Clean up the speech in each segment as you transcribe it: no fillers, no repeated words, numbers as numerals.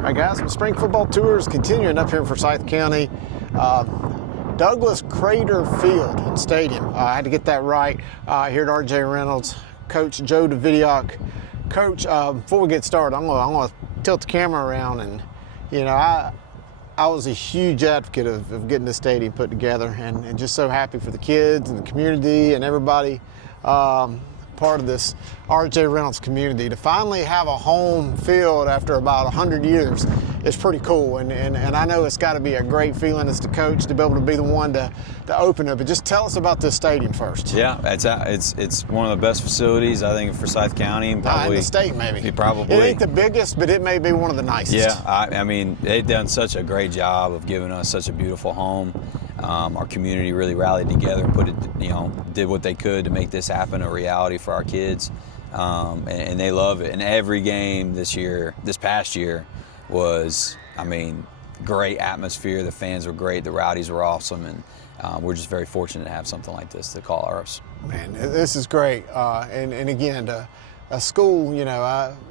All right, guys, spring football tour is continuing up here in Forsyth County. Douglas Crater Field and Stadium. I had to get that right here at R.J. Reynolds. Coach Joe Davidyock. Coach, before we get started, I'm gonna tilt the camera around, and I was a huge advocate of getting this stadium put together, and just so happy for the kids and the community and everybody part of this R.J. Reynolds community. To finally have a home field after about 100 years is pretty cool, and I know it's got to be a great feeling as the coach to be able to be the one to open it. But just tell us about this stadium first. Yeah, it's one of the best facilities, I think, in Forsyth County, and probably in the state, maybe. Probably. It ain't the biggest, but it may be one of the nicest. Yeah, I mean, they've done such a great job of giving us such a beautiful home. Our community really rallied together and did what they could to make this happen a reality for our kids, and they love it. And every game this past year was, great atmosphere. The fans were great. The rowdies were awesome, and we're just very fortunate to have something like this to call ours. Man, this is great. And again, a school,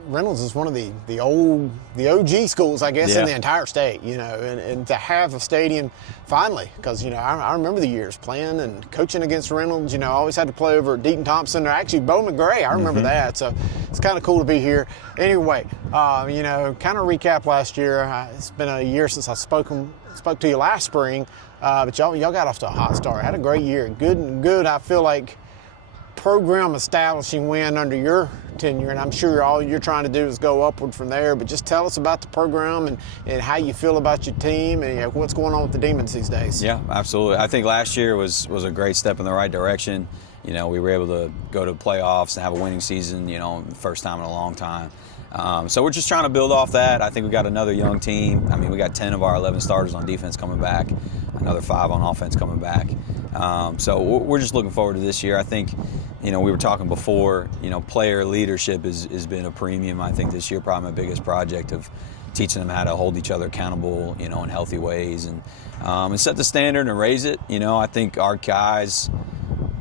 Reynolds is one of the OG schools, I guess, in the entire state, and to have a stadium finally, because, I remember the years playing and coaching against Reynolds. I always had to play over at Deaton Thompson, or actually Bo McGray. I remember that. So it's kind of cool to be here. Anyway, kind of recap last year. It's been a year since I spoke to you last spring, but y'all got off to a hot start. Had a great year. Good. I feel like program establishing win under your tenure, and I'm sure all you're trying to do is go upward from there. But just tell us about the program and how you feel about your team and what's going on with the Demons these days. Yeah, absolutely. I think last year was a great step in the right direction. We were able to go to the playoffs and have a winning season, first time in a long time. So we're just trying to build off that. I think we got another young team. We got 10 of our 11 starters on defense coming back, another 5 on offense coming back. So we're just looking forward to this year. I think, we were talking before, player leadership has been a premium. I think this year probably my biggest project of teaching them how to hold each other accountable, in healthy ways, and set the standard and raise it. I think our guys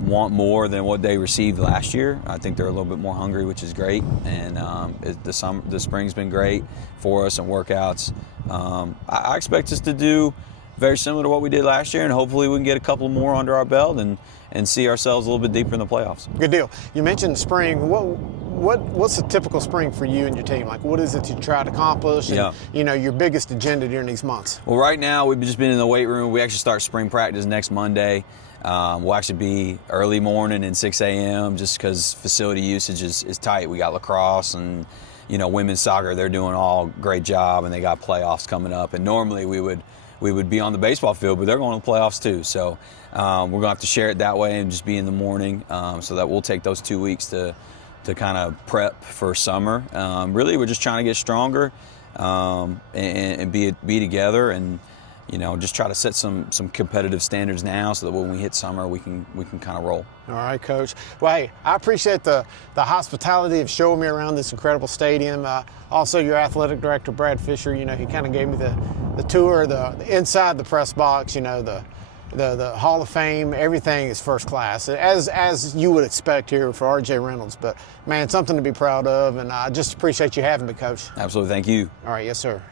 want more than what they received last year. I think they're a little bit more hungry, which is great. And the spring's been great for us and workouts. I expect us to do very similar to what we did last year, and hopefully we can get a couple more under our belt and see ourselves a little bit deeper in the playoffs. Good deal. You mentioned spring. What's a typical spring for you and your team? Like, what is it you try to accomplish? And, your biggest agenda during these months? Well, right now we've just been in the weight room. We actually start spring practice next Monday. We'll actually be early morning and 6 a.m. just because facility usage is tight. We got lacrosse and women's soccer. They're doing all great job, and they got playoffs coming up. And normally we would be on the baseball field, but they're going to the playoffs too. So we're going to have to share it that way and just be in the morning, so that we'll take those 2 weeks to kind of prep for summer. Really, we're just trying to get stronger and be together, and just try to set some competitive standards now, so that when we hit summer, we can kind of roll. All right, Coach. Well, hey, I appreciate the hospitality of showing me around this incredible stadium. Also, your athletic director, Brad Fisher, he kind of gave me the tour, the inside the press box, the Hall of Fame. Everything is first class, as you would expect here for R.J. Reynolds. But, man, something to be proud of, and I just appreciate you having me, Coach. Absolutely. Thank you. All right. Yes, sir.